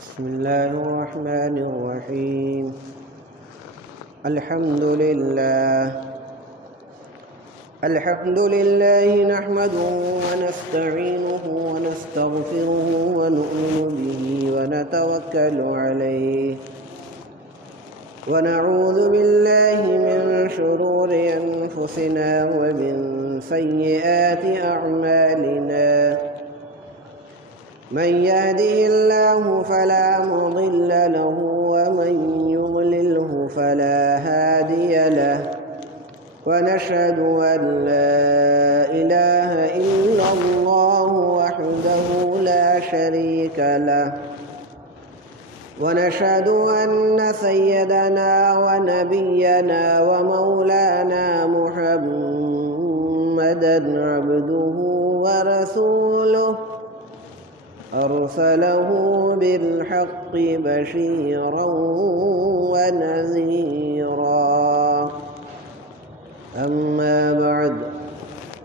بسم الله الرحمن الرحيم. الحمد لله نحمده ونستعينه ونستغفره ونؤمن به ونتوكل عليه ونعوذ بالله من شرور أنفسنا ومن سيئات أعمالنا. من يهده الله فلا مضل له ومن يضلله فلا هادي له، ونشهد أن لا إله إلا الله وحده لا شريك له، ونشهد أن سيدنا ونبينا ومولانا محمدا عبده ورسوله أرسله بالحق بشيرا ونذيرا. أما بعد،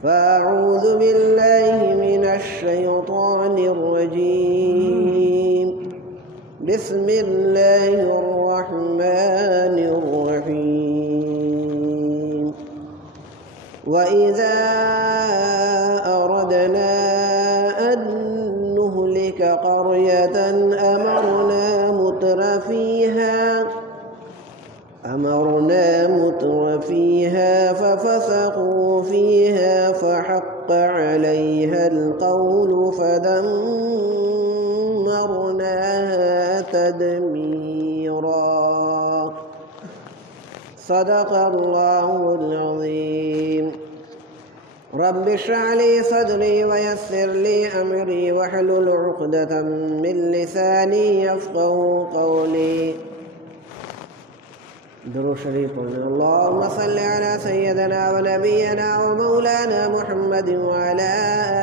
فأعوذ بالله من الشيطان الرجيم. بسم الله الرحمن الرحيم. وإذا أردنا أن نهلك قرية أمرنا متر فيها ففسقوا فيها فحق عليها القول فدمرناها تدميرا. صدق الله العظيم. رب اشرح لي صدري ويسر لي أمري واحلل عقدة من لساني يفقهوا قولي. درود شریف پڑھیں. اللهم صل على سيدنا ونبينا ومولانا محمد وعلى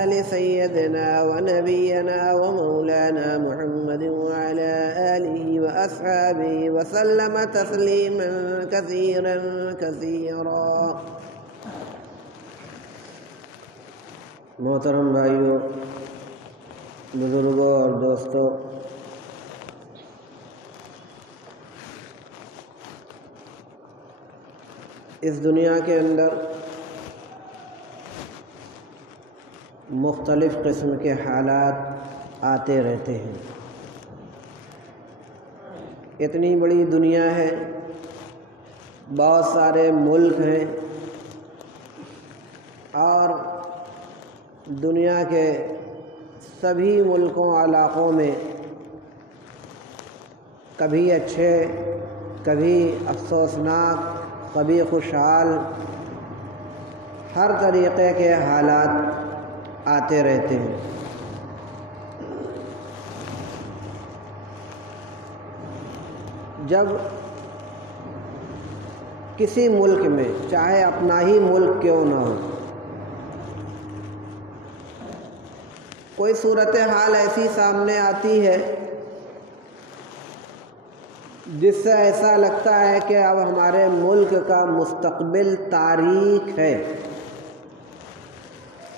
آل سيدنا ونبينا ومولانا محمد وعلى آله وأصحابه وسلم تسليما كثيرا كثيرا. محترم بھائیوں، بزرگوں اور دوستوں، اس دنیا کے اندر مختلف قسم کے حالات آتے رہتے ہیں. اتنی بڑی دنیا ہے، بہت سارے ملک ہیں، اور دنیا کے سبھی ملکوں علاقوں میں کبھی اچھے، کبھی افسوسناک، کبھی خوشحال، ہر طریقے کے حالات آتے رہتے ہیں. جب کسی ملک میں، چاہے اپنا ہی ملک کیوں نہ ہو، کوئی صورتحال ایسی سامنے آتی ہے جس سے ایسا لگتا ہے کہ اب ہمارے ملک کا مستقبل تاریک ہے،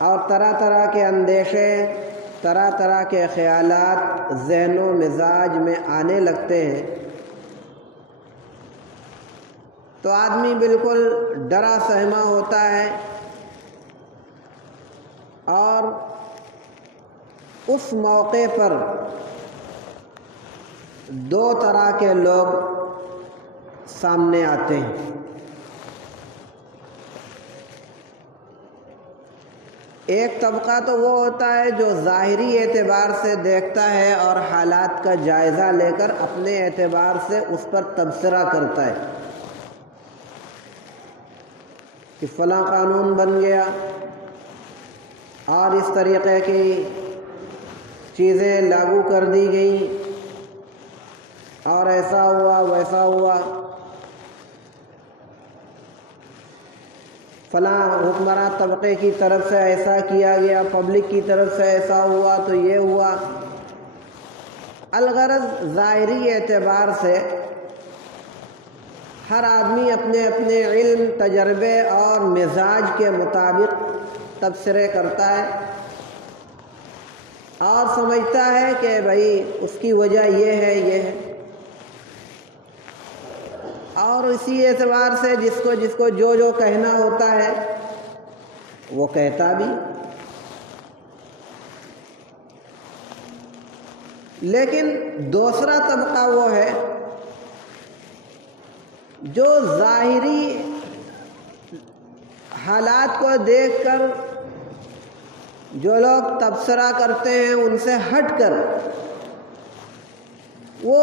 اور طرح طرح کے اندیشے، طرح طرح کے خیالات ذہن و مزاج میں آنے لگتے ہیں، تو آدمی بالکل ڈرا سہما ہوتا ہے، اور اس موقع پر دو طرح کے لوگ سامنے آتے ہیں. ایک طبقہ تو وہ ہوتا ہے جو ظاہری اعتبار سے دیکھتا ہے اور حالات کا جائزہ لے کر اپنے اعتبار سے اس پر تبصرہ کرتا ہے کہ فلاں قانون بن گیا اور اس طریقے کی چیزیں لاگو کر دی گئیں، اور ایسا ہوا ویسا ہوا، فلاں حکمراں طبقے کی طرف سے ایسا کیا گیا، پبلک کی طرف سے ایسا ہوا تو یہ ہوا. الغرض ظاہری اعتبار سے ہر آدمی اپنے اپنے علم، تجربے اور مزاج کے مطابق تبصرے کرتا ہے، اور سمجھتا ہے کہ بھائی اس کی وجہ یہ ہے اور اسی اعتبار سے جس کو جو کہنا ہوتا ہے وہ کہتا بھی. لیکن دوسرا طبقہ وہ ہے جو ظاہری حالات کو دیکھ کر جو لوگ تبصرہ کرتے ہیں ان سے ہٹ کر وہ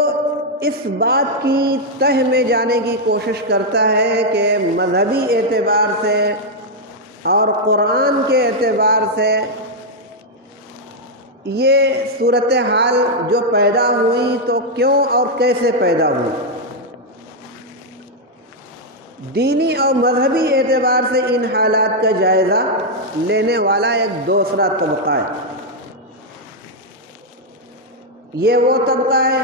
اس بات کی تہ میں جانے کی کوشش کرتا ہے کہ مذہبی اعتبار سے اور قرآن کے اعتبار سے یہ صورتحال جو پیدا ہوئی تو کیوں اور کیسے پیدا ہوئی. دینی اور مذہبی اعتبار سے ان حالات کا جائزہ لینے والا ایک دوسرا طبقہ ہے. یہ وہ طبقہ ہے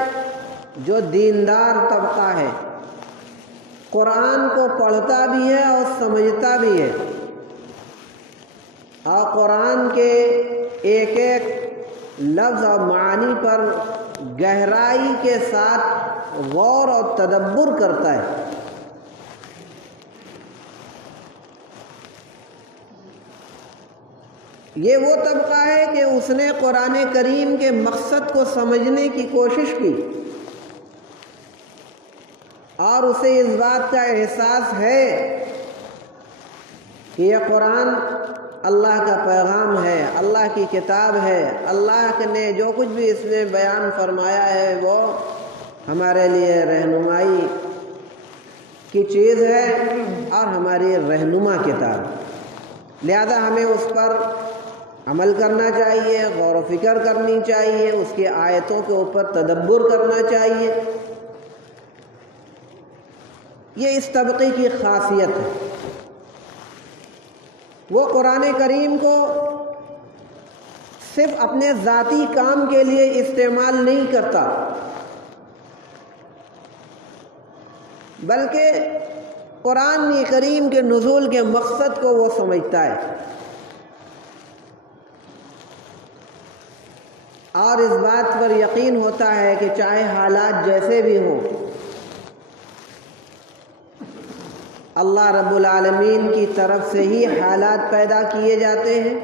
جو دیندار طبقہ ہے، قرآن کو پڑھتا بھی ہے اور سمجھتا بھی ہے، اور قرآن کے ایک ایک لفظ اور معانی پر گہرائی کے ساتھ غور اور تدبر کرتا ہے. یہ وہ طبقہ ہے کہ اس نے قرآن کریم کے مقصد کو سمجھنے کی کوشش کی اور اسے اس بات کا احساس ہے کہ یہ قرآن اللہ کا پیغام ہے، اللہ کی کتاب ہے، اللہ نے جو کچھ بھی اس میں بیان فرمایا ہے وہ ہمارے لیے رہنمائی کی چیز ہے اور ہماری رہنما کتاب. لہذا ہمیں اس پر عمل کرنا چاہیے، غور و فکر کرنی چاہیے، اس کی آیتوں کے اوپر تدبر کرنا چاہیے. یہ اس طبقے کی خاصیت ہے. وہ قرآن کریم کو صرف اپنے ذاتی کام کے لیے استعمال نہیں کرتا بلکہ قرآن کریم کے نزول کے مقصد کو وہ سمجھتا ہے اور اس بات پر یقین ہوتا ہے کہ چاہے حالات جیسے بھی ہوں اللہ رب العالمین کی طرف سے ہی حالات پیدا کیے جاتے ہیں،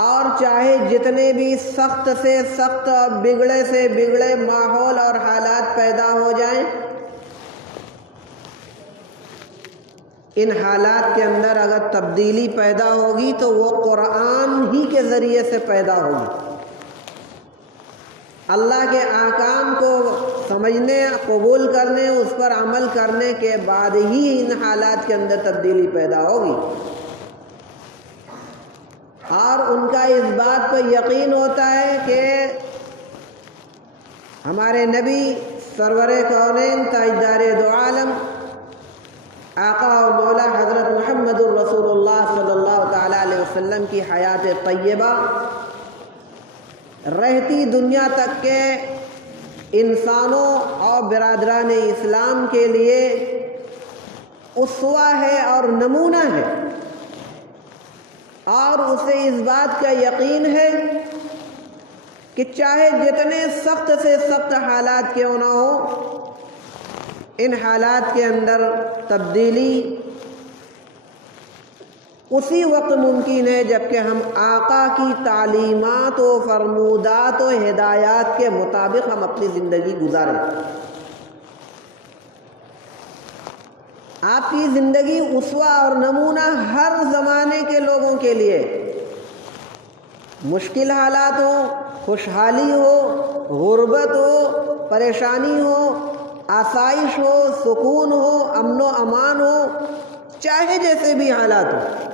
اور چاہے جتنے بھی سخت سے سخت اور بگڑے سے بگڑے ماحول اور حالات پیدا ہو جائیں، ان حالات کے اندر اگر تبدیلی پیدا ہوگی تو وہ قرآن ہی کے ذریعے سے پیدا ہوگی. اللہ کے احکام کو سمجھنے، قبول کرنے، اس پر عمل کرنے کے بعد ہی ان حالات کے اندر تبدیلی پیدا ہوگی. اور ان کا اس بات پر یقین ہوتا ہے کہ ہمارے نبی سرور کونین تاجدار دو عالم آقا و مولا حضرت محمد الرسول اللہ صلی اللہ تعالی علیہ وسلم کی حیات طیبہ رہتی دنیا تک کے انسانوں اور برادران اسلام کے لیے اسوہ ہے اور نمونہ ہے، اور اسے اس بات کا یقین ہے کہ چاہے جتنے سخت سے سخت حالات کیوں نہ ہو، ان حالات کے اندر تبدیلی اسی وقت ممکن ہے جبکہ ہم آقا کی تعلیمات و فرمودات و ہدایات کے مطابق ہم اپنی زندگی گزاریں. آپ کی زندگی اسوہ اور نمونہ ہر زمانے کے لوگوں کے لیے، مشکل حالات ہو، خوشحالی ہو، غربت ہو، پریشانی ہو، آسائش ہو، سکون ہو، امن و امان ہو، چاہے جیسے بھی حالات ہو،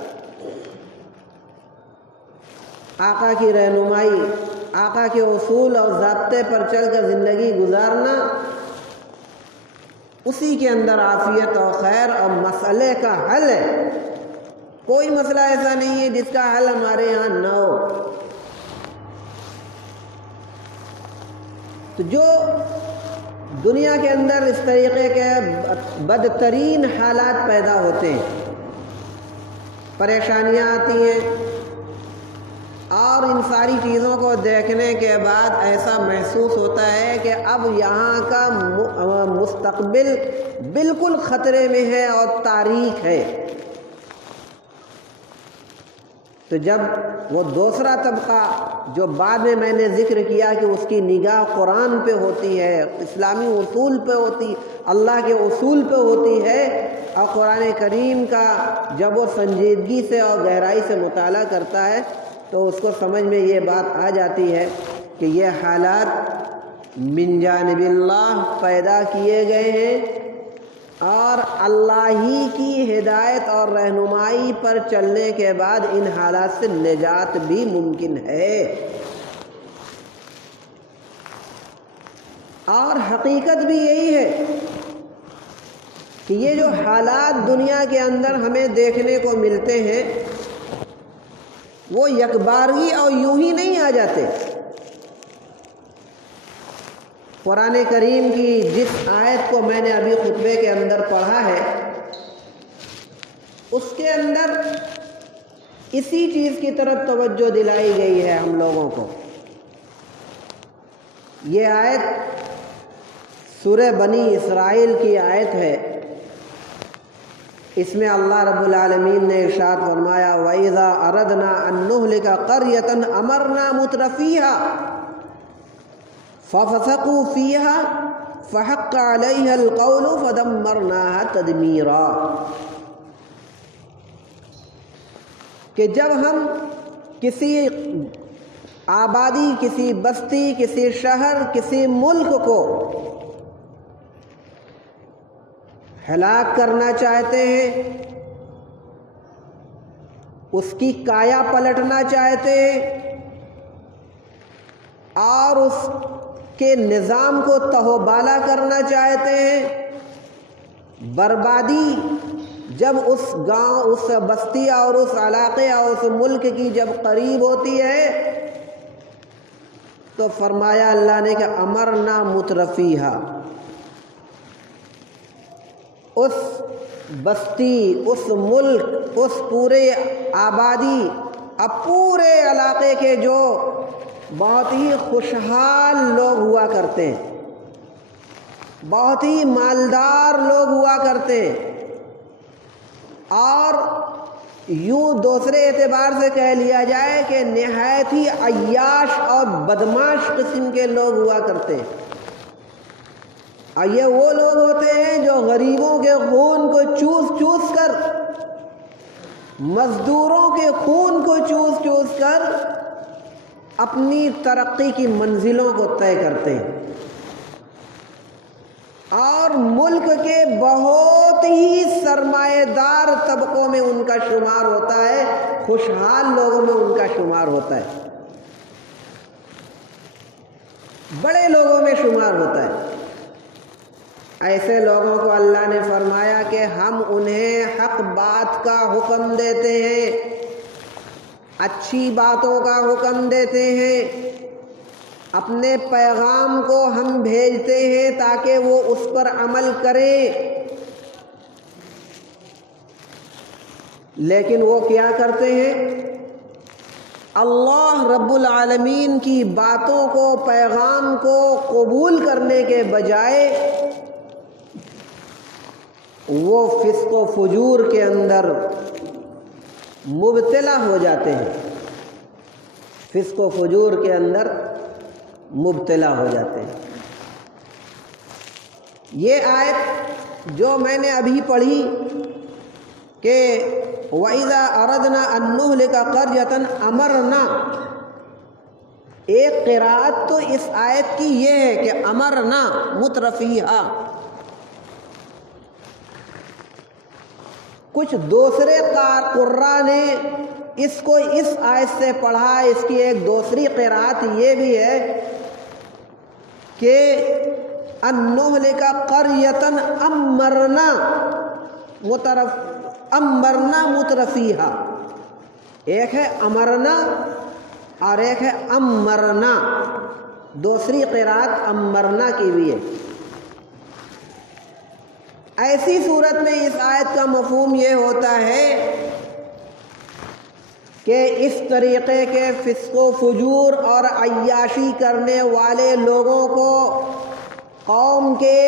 آقا کی رہنمائی، آقا کے اصول اور ضابطے پر چل کر زندگی گزارنا، اسی کے اندر عافیت اور خیر اور مسئلے کا حل ہے. کوئی مسئلہ ایسا نہیں ہے جس کا حل ہمارے یہاں نہ ہو. تو جو دنیا کے اندر اس طریقے کے بدترین حالات پیدا ہوتے ہیں، پریشانیاں آتی ہیں اور ان ساری چیزوں کو دیکھنے کے بعد ایسا محسوس ہوتا ہے کہ اب یہاں کا مستقبل بالکل خطرے میں ہے اور تاریک ہے۔ تو جب وہ دوسرا طبقہ جو بعد میں نے ذکر کیا کہ اس کی نگاہ قرآن پہ ہوتی ہے، اسلامی اصول پہ ہوتی، اللہ کے اصول پہ ہوتی ہے، اور قرآن کریم کا جب وہ سنجیدگی سے اور گہرائی سے مطالعہ کرتا ہے تو اس کو سمجھ میں یہ بات آ جاتی ہے کہ یہ حالات من جانب اللہ پیدا کیے گئے ہیں، اور اللہ ہی کی ہدایت اور رہنمائی پر چلنے کے بعد ان حالات سے نجات بھی ممکن ہے۔ اور حقیقت بھی یہی ہے کہ یہ جو حالات دنیا کے اندر ہمیں دیکھنے کو ملتے ہیں وہ یکبارگی اور یوں ہی نہیں آ جاتے۔ قرآن کریم کی جس آیت کو میں نے ابھی خطبے کے اندر پڑھا ہے اس کے اندر اسی چیز کی طرف توجہ دلائی گئی ہے ہم لوگوں کو۔ یہ آیت سورہ بنی اسرائیل کی آیت ہے۔ اس میں اللہ رب العالمین نے ارشاد فرمایا وَإِذَا أَرَدْنَا أَن نُهْلِكَ قَرْيَةً أَمَرْنَا مُتْرَفِيهَا فَفَسَقُوا فِيهَا فَحَقَّ عَلَيْهَا الْقَوْلُ فَدَمَّرْنَاهَا تَدْمِيرًا، کہ جب ہم کسی آبادی، کسی بستی، کسی شہر، کسی ملک کو ہلاک کرنا چاہتے ہیں، اس کی کایا پلٹنا چاہتے ہیں اور اس کے نظام کو تہو بالا کرنا چاہتے ہیں، بربادی جب اس گاؤں، اس بستی اور اس علاقے اور اس ملک کی جب قریب ہوتی ہے تو فرمایا اللہ نے کہ امرنا مترفیہا، اس بستی، اس ملک، اس پورے آبادی، اب پورے علاقے کے جو بہت ہی خوشحال لوگ ہوا کرتے ہیں، بہت ہی مالدار لوگ ہوا کرتے ہیں، اور یوں دوسرے اعتبار سے کہہ لیا جائے کہ نہایت ہی عیاش اور بدماش قسم کے لوگ ہوا کرتے ہیں، اور یہ وہ لوگ ہوتے ہیں جو غریبوں کے خون کو چوس چوس کر، مزدوروں کے خون کو چوس چوس کر اپنی ترقی کی منزلوں کو طے کرتے ہیں، اور ملک کے بہت ہی سرمایہ دار طبقوں میں ان کا شمار ہوتا ہے، خوشحال لوگوں میں ان کا شمار ہوتا ہے، بڑے لوگوں میں شمار ہوتا ہے۔ ایسے لوگوں کو اللہ نے فرمایا کہ ہم انہیں حق بات کا حکم دیتے ہیں، اچھی باتوں کا حکم دیتے ہیں، اپنے پیغام کو ہم بھیجتے ہیں تاکہ وہ اس پر عمل کریں، لیکن وہ کیا کرتے ہیں؟ اللہ رب العالمین کی باتوں کو، پیغام کو قبول کرنے کے بجائے وہ فسق و فجور کے اندر مبتلا ہو جاتے ہیں، فسق و فجور کے اندر مبتلا ہو جاتے ہیں۔ یہ آیت جو میں نے ابھی پڑھی کہ وَإِذَا أَرَدْنَا أَن نُهْلِكَ قَرْيَةً أَمَرْنَا، ایک قرأت تو اس آیت کی یہ ہے کہ امرنا مترفیہا، کچھ دوسرے قراء نے اس کو اس آیت سے پڑھا۔ اس کی ایک دوسری قرأت یہ بھی ہے کہ ان نهلك قرية امرنا مترفیہا، ایک ہے امرنا اور ایک ہے امرنا، دوسری قرأت امرنا کی بھی ہے۔ ایسی صورت میں اس آیت کا مفہوم یہ ہوتا ہے کہ اس طریقے کے فسق و فجور اور عیاشی کرنے والے لوگوں کو قوم کے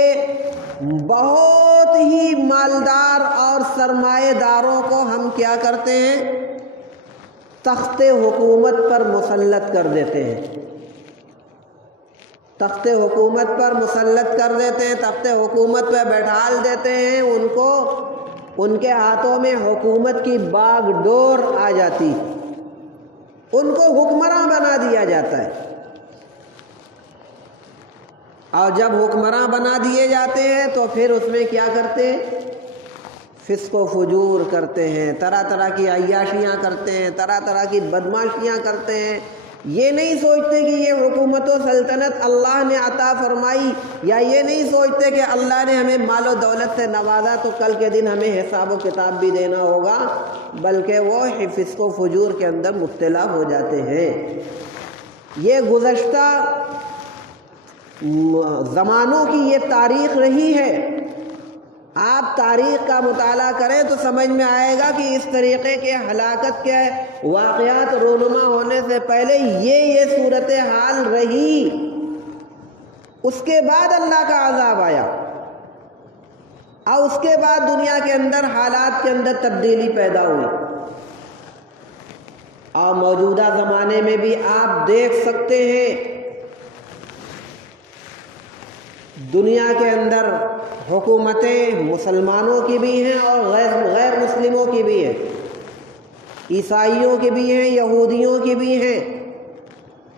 بہت ہی مالدار اور سرمایہ داروں کو ہم کیا کرتے ہیں؟ تخت حکومت پر مسلط کر دیتے ہیں، تخت حکومت پر مسلط کر دیتے ہیں، تخت حکومت پہ بیٹھال دیتے ہیں ان کو، ان کے ہاتھوں میں حکومت کی باغ ڈور آ جاتی، ان کو حکمراں بنا دیا جاتا ہے۔ اور جب حکمراں بنا دیے جاتے ہیں تو پھر اس میں کیا کرتے ہیں؟ فسق و فجور کرتے ہیں، طرح طرح کی عیاشیاں کرتے ہیں، طرح طرح کی بدماشیاں کرتے ہیں۔ یہ نہیں سوچتے کہ یہ حکومت و سلطنت اللہ نے عطا فرمائی، یا یہ نہیں سوچتے کہ اللہ نے ہمیں مال و دولت سے نوازا تو کل کے دن ہمیں حساب و کتاب بھی دینا ہوگا، بلکہ وہ فسق و فجور کے اندر مبتلا ہو جاتے ہیں۔ یہ گزشتہ زمانوں کی یہ تاریخ رہی ہے۔ آپ تاریخ کا مطالعہ کریں تو سمجھ میں آئے گا کہ اس طریقے کے ہلاکت کے واقعات رونما ہونے سے پہلے یہ صورتحال رہی، اس کے بعد اللہ کا عذاب آیا، اور اس کے بعد دنیا کے اندر حالات کے اندر تبدیلی پیدا ہوئی۔ اور موجودہ زمانے میں بھی آپ دیکھ سکتے ہیں دنیا کے اندر حکومتیں مسلمانوں کی بھی ہیں اور غیر مسلموں کی بھی ہیں، عیسائیوں کی بھی ہیں، یہودیوں کی بھی ہیں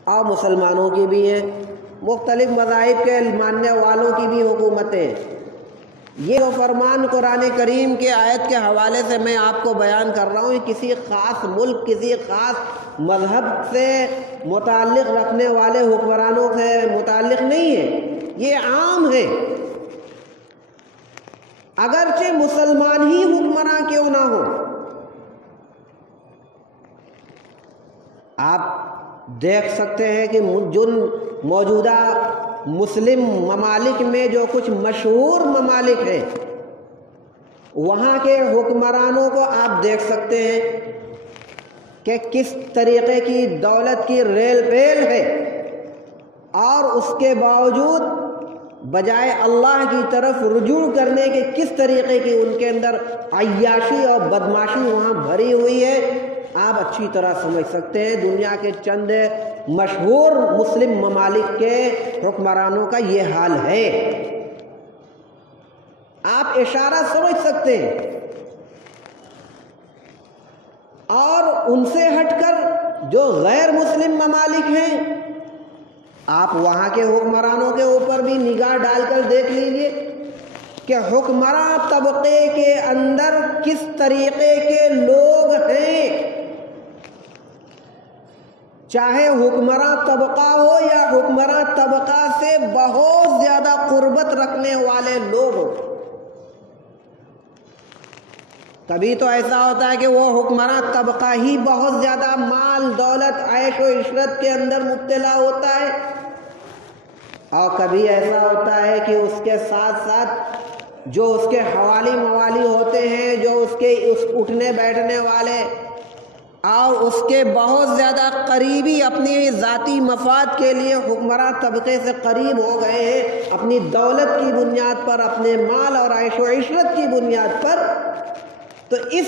اور مسلمانوں کی بھی ہیں، مختلف مذاہب کے ماننے والوں کی بھی حکومتیں۔ یہ جو فرمان قرآن کریم کے آیت کے حوالے سے میں آپ کو بیان کر رہا ہوں، یہ کسی خاص ملک، کسی خاص مذہب سے متعلق رکھنے والے حکمرانوں سے متعلق نہیں ہے، یہ عام ہے۔ اگرچہ مسلمان ہی حکمراں کیوں نہ ہو، آپ دیکھ سکتے ہیں کہ جن موجودہ مسلم ممالک میں جو کچھ مشہور ممالک ہیں، وہاں کے حکمرانوں کو آپ دیکھ سکتے ہیں کہ کس طریقے کی دولت کی ریل پیل ہے، اور اس کے باوجود بجائے اللہ کی طرف رجوع کرنے کے کس طریقے کی ان کے اندر عیاشی اور بدماشی وہاں بھری ہوئی ہے، آپ اچھی طرح سمجھ سکتے ہیں۔ دنیا کے چند مشہور مسلم ممالک کے حکمرانوں کا یہ حال ہے، آپ اشارہ سمجھ سکتے ہیں۔ اور ان سے ہٹ کر جو غیر مسلم ممالک ہیں، آپ وہاں کے حکمرانوں کے اوپر بھی نگاہ ڈال کر دیکھ لیجئے کہ حکمراں طبقے کے اندر کس طریقے کے لوگ ہیں، چاہے حکمراں طبقہ ہو یا حکمراں طبقہ سے بہت زیادہ قربت رکھنے والے لوگ ہوں۔ کبھی تو ایسا ہوتا ہے کہ وہ حکمراں طبقہ ہی بہت زیادہ مال دولت عیش و عشرت کے اندر مبتلا ہوتا ہے، اور کبھی ایسا ہوتا ہے کہ اس کے ساتھ ساتھ جو اس کے حوالی موالی ہوتے ہیں، جو اس کے اٹھنے بیٹھنے والے اور اس کے بہت زیادہ قریبی اپنی ذاتی مفاد کے لیے حکمراں طبقے سے قریب ہو گئے ہیں، اپنی دولت کی بنیاد پر، اپنے مال اور عیش و عشرت کی بنیاد پر، تو اس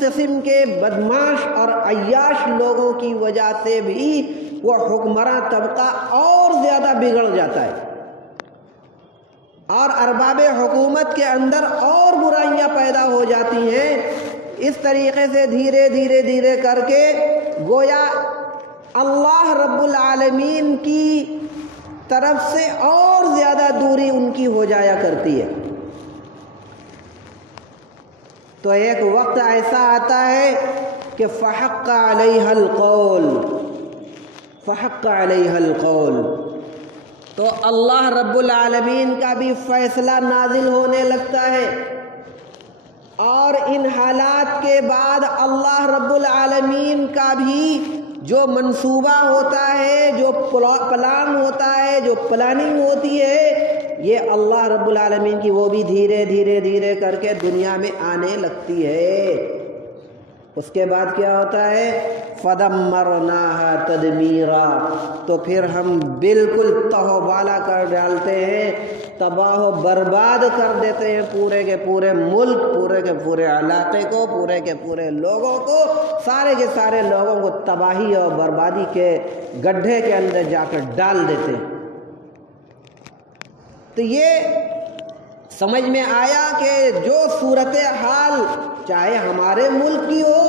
قسم کے بدماش اور عیاش لوگوں کی وجہ سے بھی وہ حکمراں طبقہ اور زیادہ بگڑ جاتا ہے، اور ارباب حکومت کے اندر اور برائیاں پیدا ہو جاتی ہیں۔ اس طریقے سے دھیرے دھیرے دھیرے کر کے گویا اللہ رب العالمین کی طرف سے اور زیادہ دوری ان کی ہو جایا کرتی ہے۔ تو ایک وقت ایسا آتا ہے کہ فحق علیہ القول، فحق علیہ القول، تو اللہ رب العالمین کا بھی فیصلہ نازل ہونے لگتا ہے، اور ان حالات کے بعد اللہ رب العالمین کا بھی جو منصوبہ ہوتا ہے، جو پلان ہوتا ہے، جو پلاننگ ہوتی ہے، یہ اللہ رب العالمین کی وہ بھی دھیرے دھیرے دھیرے کر کے دنیا میں آنے لگتی ہے۔ اس کے بعد کیا ہوتا ہے؟ فَدَمَّرْنَاهَا تَدْمِيرًا، تو پھر ہم بالکل تہو بالا کر ڈالتے ہیں، تباہ و برباد کر دیتے ہیں پورے کے پورے ملک، پورے کے پورے علاقے کو، پورے کے پورے لوگوں کو، سارے کے سارے لوگوں کو تباہی اور بربادی کے گڈھے کے اندر جا کر ڈال دیتے ہیں۔ تو یہ سمجھ میں آیا کہ جو صورتحال چاہے ہمارے ملک کی ہو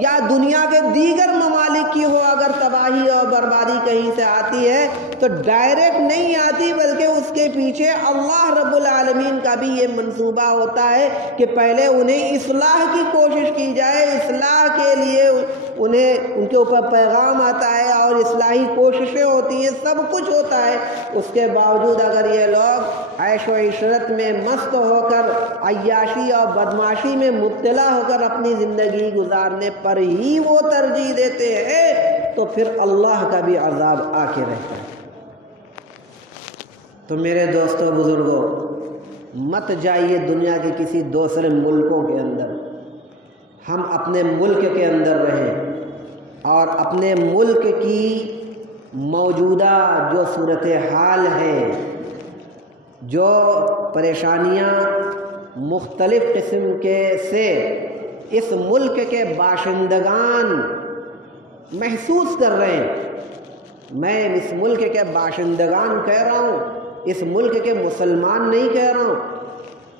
یا دنیا کے دیگر ممالک کی ہو، اگر تباہی اور بربادی کہیں سے آتی ہے تو ڈائریکٹ نہیں آتی، بلکہ اس کے پیچھے اللہ رب العالمین کا بھی یہ منصوبہ ہوتا ہے کہ پہلے انہیں اصلاح کی کوشش کی جائے، اصلاح کے لیے ان کے اوپر پیغام آتا ہے اور اصلاحی کوششیں ہوتی ہیں، سب کچھ ہوتا ہے۔ اس کے باوجود اگر یہ لوگ عیش و عشرت میں مست ہو کر عیاشی اور بدمعاشی میں مبتلا ہو کر اپنی زندگی گزارنے پر ہی وہ ترجیح دیتے ہیں تو پھر اللہ کا بھی عذاب آ کے رہتا ہے۔ تو میرے دوستو بزرگوں، مت جائیے دنیا کے کسی دوسرے ملکوں کے اندر، ہم اپنے ملک کے اندر رہیں اور اپنے ملک کی موجودہ جو صورتحال ہے، جو پریشانیاں مختلف قسم کے سے اس ملک کے باشندگان محسوس کر رہے ہیں، میں اس ملک کے باشندگان کہہ رہا ہوں، اس ملک کے مسلمان نہیں کہہ رہا ہوں،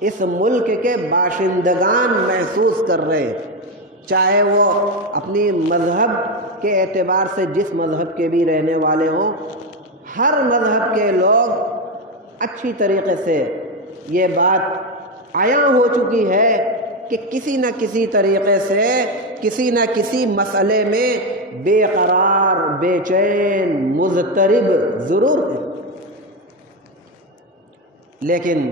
اس ملک کے باشندگان محسوس کر رہے ہیں، چاہے وہ اپنی مذہب کے اعتبار سے جس مذہب کے بھی رہنے والے ہوں، ہر مذہب کے لوگ اچھی طریقے سے یہ بات عیاں ہو چکی ہے کہ کسی نہ کسی طریقے سے کسی نہ کسی مسئلے میں بے قرار، بے چین، مضطرب ضرور ہے، لیکن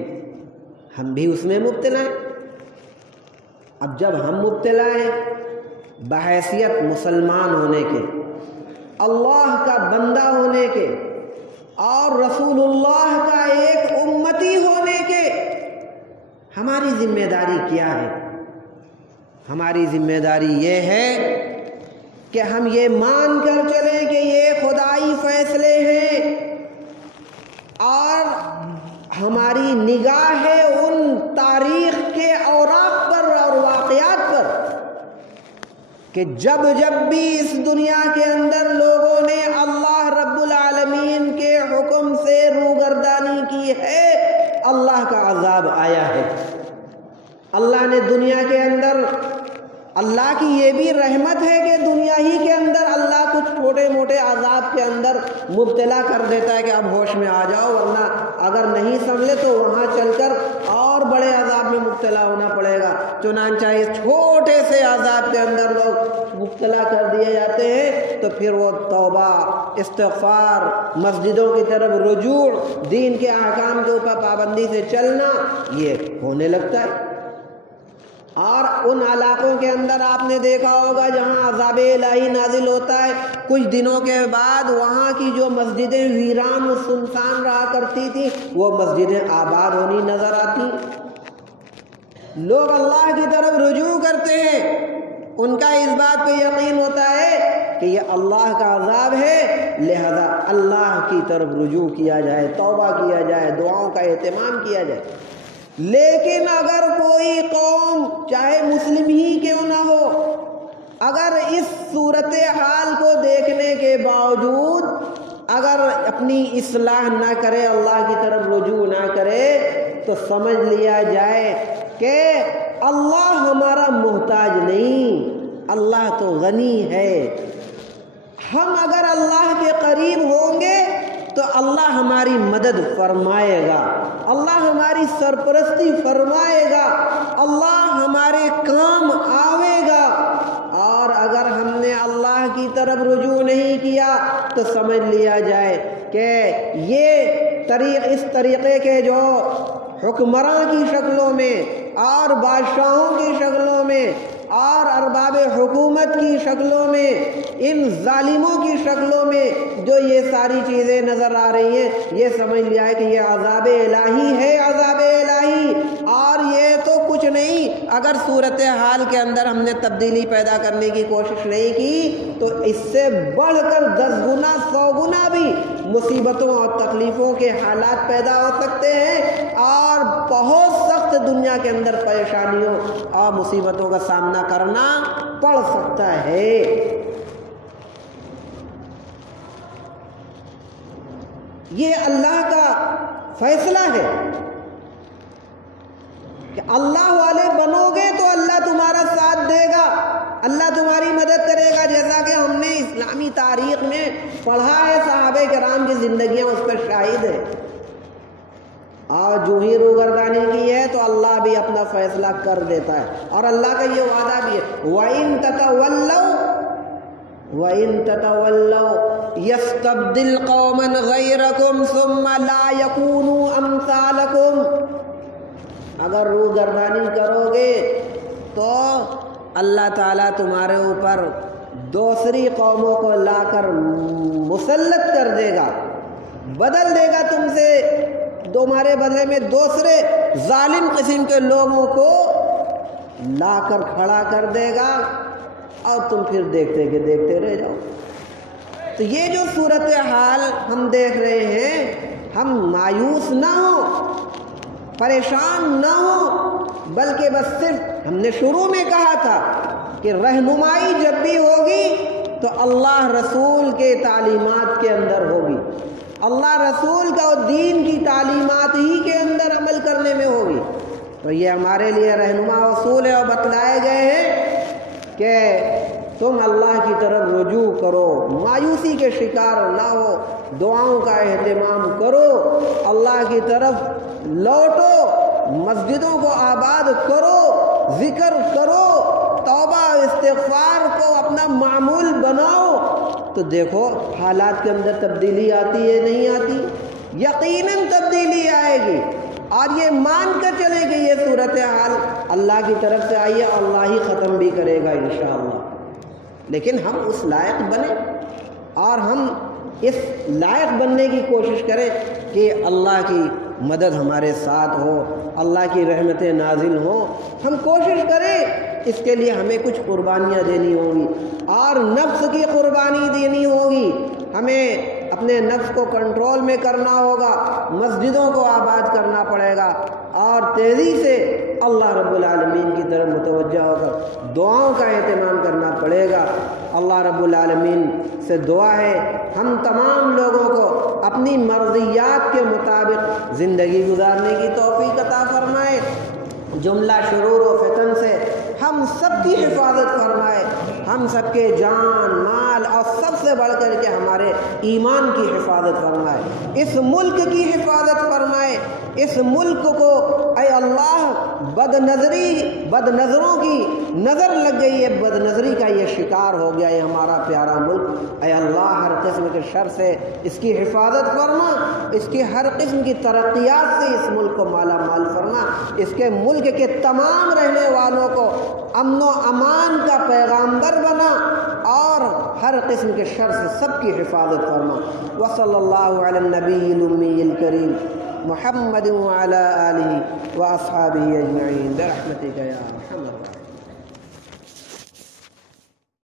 ہم بھی اس میں مبتلا ہیں۔ اب جب ہم مبتلا ہیں بحیثیت مسلمان ہونے کے، اللہ کا بندہ ہونے کے اور رسول اللہ کا ایک امتی ہونے کے، ہماری ذمہ داری کیا ہے؟ ہماری ذمہ داری یہ ہے کہ ہم یہ مان کر چلیں کہ یہ خدائی فیصلے ہیں اور ہماری نگاہ ہے ان تاریخ کے اوراق پر اور واقعات پر کہ جب بھی اس دنیا کے اندر لوگوں نے اللہ رب العالمین کے حکم سے روگردانی کی ہے، اللہ کا عذاب آیا ہے۔ اللہ نے دنیا کے اندر، اللہ کی یہ بھی رحمت ہے کہ دنیا ہی کے اندر اللہ کچھ چھوٹے موٹے عذاب کے اندر مبتلا کر دیتا ہے کہ اب ہوش میں آ جاؤ، ورنہ اگر نہیں سنبھلے تو وہاں چل کر اور بڑے عذاب میں مبتلا ہونا پڑے گا۔ چنانچہ اس چھوٹے سے عذاب کے اندر لوگ مبتلا کر دیے جاتے ہیں تو پھر وہ توبہ، استغفار، مسجدوں کی طرف رجوع، دین کے احکام کے اوپر پابندی سے چلنا، یہ ہونے لگتا ہے۔ اور ان علاقوں کے اندر آپ نے دیکھا ہوگا جہاں عذاب الہی نازل ہوتا ہے، کچھ دنوں کے بعد وہاں کی جو مسجدیں ویران و سنسان رہا کرتی تھی وہ مسجدیں آباد ہونی نظر آتی، لوگ اللہ کی طرف رجوع کرتے ہیں، ان کا اس بات پہ یقین ہوتا ہے کہ یہ اللہ کا عذاب ہے، لہذا اللہ کی طرف رجوع کیا جائے، توبہ کیا جائے، دعاؤں کا اہتمام کیا جائے۔ لیکن اگر کوئی قوم چاہے مسلم ہی کیوں نہ ہو، اگر اس صورتحال کو دیکھنے کے باوجود اگر اپنی اصلاح نہ کرے، اللہ کی طرف رجوع نہ کرے، تو سمجھ لیا جائے کہ اللہ ہمارا محتاج نہیں، اللہ تو غنی ہے۔ ہم اگر اللہ کے قریب ہوں گے تو اللہ ہماری مدد فرمائے گا، اللہ ہماری سرپرستی فرمائے گا، اللہ ہمارے کام آوے گا۔ اور اگر ہم نے اللہ کی طرف رجوع نہیں کیا تو سمجھ لیا جائے کہ یہ اس طریقے کے جو حکمراں کی شکلوں میں اور بادشاہوں کی شکلوں میں اور ارباب حکومت کی شکلوں میں، ان ظالموں کی شکلوں میں جو یہ ساری چیزیں نظر آ رہی ہیں، یہ سمجھ لیا ہے کہ یہ عذاب الہی ہے، عذاب الہی، اور یہ تو کچھ نہیں، اگر صورتحال کے اندر ہم نے تبدیلی پیدا کرنے کی کوشش نہیں کی تو اس سے بڑھ کر 10 گنا 100 گنا بھی مصیبتوں اور تکلیفوں کے حالات پیدا ہو سکتے ہیں، اور بہت سخت دنیا کے اندر پریشانیوں اور مصیبتوں کا سامنا کرنا پڑ سکتا ہے۔ یہ اللہ کا فیصلہ ہے کہ اللہ والے بنو گے تو اللہ تمہارا ساتھ دے گا، اللہ تمہاری مدد کرے گا، جیسا کہ ہم نے اسلامی تاریخ میں پڑھا ہے، صحابہ کرام کی زندگیاں اس پر شاہد ہے۔ اور جو ہی روگردانی کی ہے تو اللہ بھی اپنا فیصلہ کر دیتا ہے، اور اللہ کا یہ وعدہ بھی ہے وَإِن تَتَوَلَّوْا يَسْتَبْدِلْ قَوْمًا غَيْرَكُمْ ثُمَّ لَا يَكُونُوا أَمْثَالَكُمْ۔ اگر روگردانی کرو گے تو اللہ تعالیٰ تمہارے اوپر دوسری قوموں کو لا کر مسلط کر دے گا، بدل دے گا تم سے، تمہارے بدلے میں دوسرے ظالم قسم کے لوگوں کو لا کر کھڑا کر دے گا، اور تم پھر دیکھتے رہ جاؤ۔ تو یہ جو صورتحال ہم دیکھ رہے ہیں، ہم مایوس نہ ہوں، پریشان نہ ہوں، بلکہ بس صرف ہم نے شروع میں کہا تھا کہ رہنمائی جب بھی ہوگی تو اللہ رسول کے تعلیمات کے اندر ہوگی، اللہ رسول کا دین کی تعلیمات ہی کے اندر عمل کرنے میں ہوگی۔ تو یہ ہمارے لیے رہنما اصول ہے، اور بتلائے گئے ہیں کہ تم اللہ کی طرف رجوع کرو، مایوسی کے شکار نہ ہو، دعاؤں کا اہتمام کرو، اللہ کی طرف لوٹو، مسجدوں کو آباد کرو، ذکر کرو، توبہ استغفار کو اپنا معمول بناؤ، تو دیکھو حالات کے اندر تبدیلی آتی ہے نہیں آتی؟ یقیناً تبدیلی آئے گی، اور یہ مان کر چلے کہ یہ صورتحال اللہ کی طرف سے آئی ہے، اللہ ہی ختم بھی کرے گا انشاءاللہ۔ لیکن ہم اس لائق بنیں، اور ہم اس لائق بننے کی کوشش کریں کہ اللہ کی مدد ہمارے ساتھ ہو، اللہ کی رحمتیں نازل ہوں۔ ہم کوشش کریں، اس کے لیے ہمیں کچھ قربانیاں دینی ہوں گی، اور نفس کی قربانی دینی ہوگی، ہمیں اپنے نفس کو کنٹرول میں کرنا ہوگا، مسجدوں کو آباد کرنا پڑے گا، اور تیزی سے اللہ رب العالمین کی طرف متوجہ ہو کر دعاؤں کا اہتمام کرنا پڑے گا۔ اللہ رب العالمین سے دعا ہے ہم تمام لوگوں کو اپنی مرضیات کے مطابق زندگی گزارنے کی توفیق عطا فرمائے، جملہ شرور و فتن سے ہم سب کی حفاظت فرمائے، ہم سب کے جان مال اور سب سے بڑھ کر کے ہمارے ایمان کی حفاظت فرمائے، اس ملک کی حفاظت فرمائے، اس ملک کو اے اللہ بد نظروں کی نظر لگ گئی ہے، بد نظری کا یہ شکار ہو گیا ہے ہمارا پیارا ملک، اے اللہ ہر قسم کے شر سے اس کی حفاظت فرما، اس کی ہر قسم کی ترقیات سے اس ملک کو مالا مال فرما، اس کے ملک کے تمام رہنے والوں کو امن و امان کا پیغامبر بنا، اور ہر قسم کے شر سے سب کی حفاظت فرما۔ وصلی اللہ علی النبی الامی الکریم محمد وعلی آلہ واصحابہ اجمعین برحمتک یا ارحم الراحمین۔